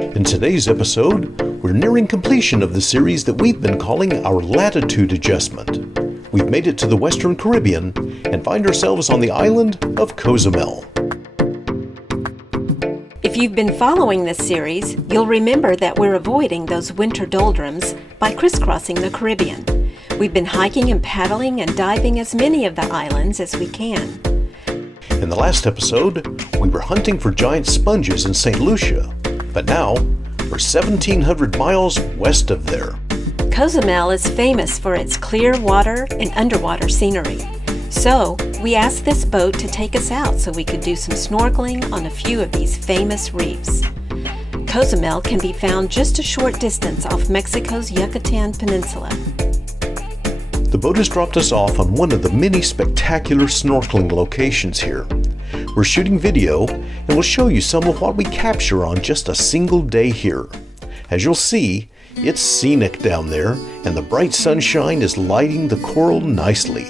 In today's episode, we're nearing completion of the series that we've been calling our Latitude Adjustment. We've made it to the Western Caribbean and find ourselves on the island of Cozumel. If you've been following this series, you'll remember that we're avoiding those winter doldrums by crisscrossing the Caribbean. We've been hiking and paddling and diving as many of the islands as we can. In the last episode, we were hunting for giant sponges in St. Lucia, but now we're 1,700 miles west of there. Cozumel is famous for its clear water and underwater scenery. So, we asked this boat to take us out so we could do some snorkeling on a few of these famous reefs. Cozumel can be found just a short distance off Mexico's Yucatan Peninsula. The boat has dropped us off on one of the many spectacular snorkeling locations here. We're shooting video and we'll show you some of what we capture on just a single day here. As you'll see, it's scenic down there and the bright sunshine is lighting the coral nicely.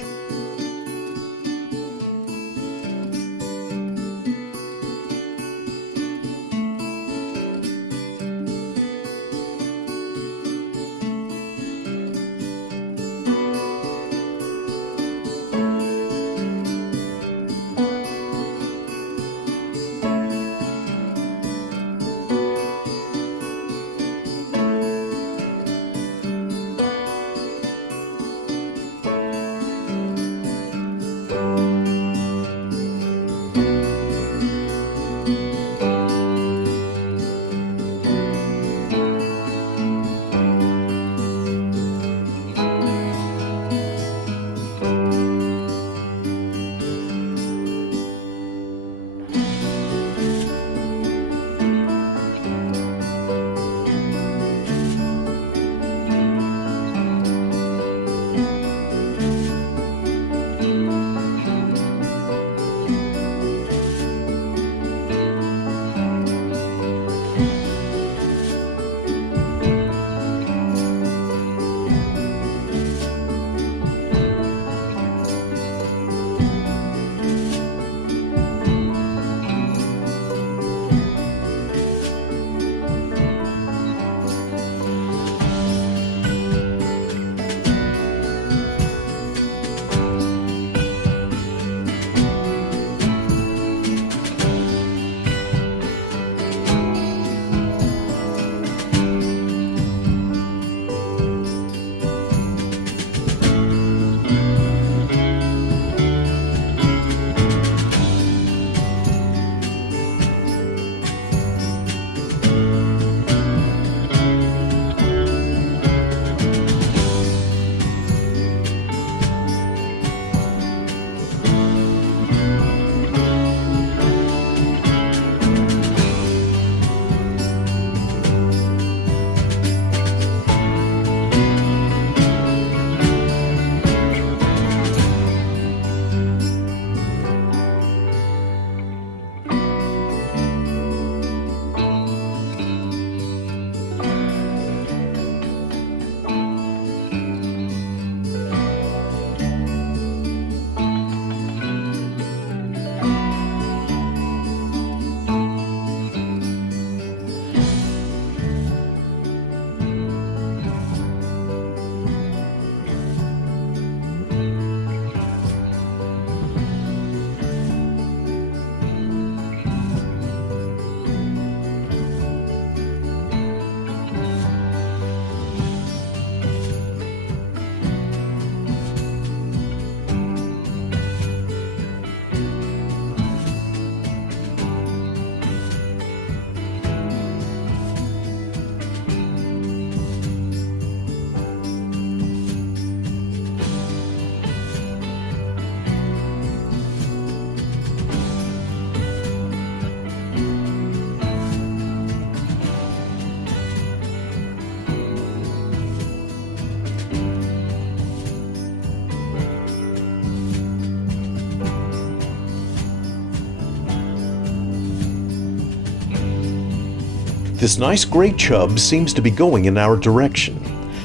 This nice gray chub seems to be going in our direction,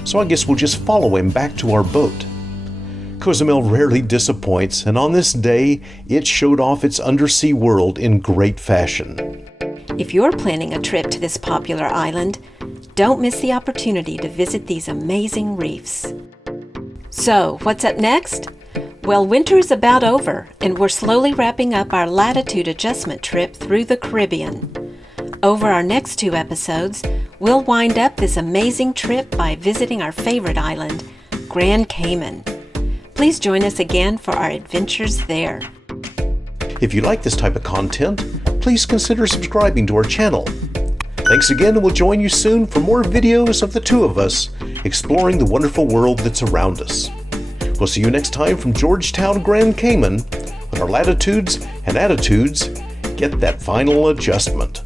so I guess we'll just follow him back to our boat. Cozumel rarely disappoints, and on this day, it showed off its undersea world in great fashion. If you're planning a trip to this popular island, don't miss the opportunity to visit these amazing reefs. So, what's up next? Well, winter is about over, and we're slowly wrapping up our latitude adjustment trip through the Caribbean. Over our next 2 episodes, we'll wind up this amazing trip by visiting our favorite island, Grand Cayman. Please join us again for our adventures there. If you like this type of content, please consider subscribing to our channel. Thanks again, and we'll join you soon for more videos of the 2 of us exploring the wonderful world that's around us. We'll see you next time from Georgetown, Grand Cayman, when our latitudes and attitudes get that final adjustment.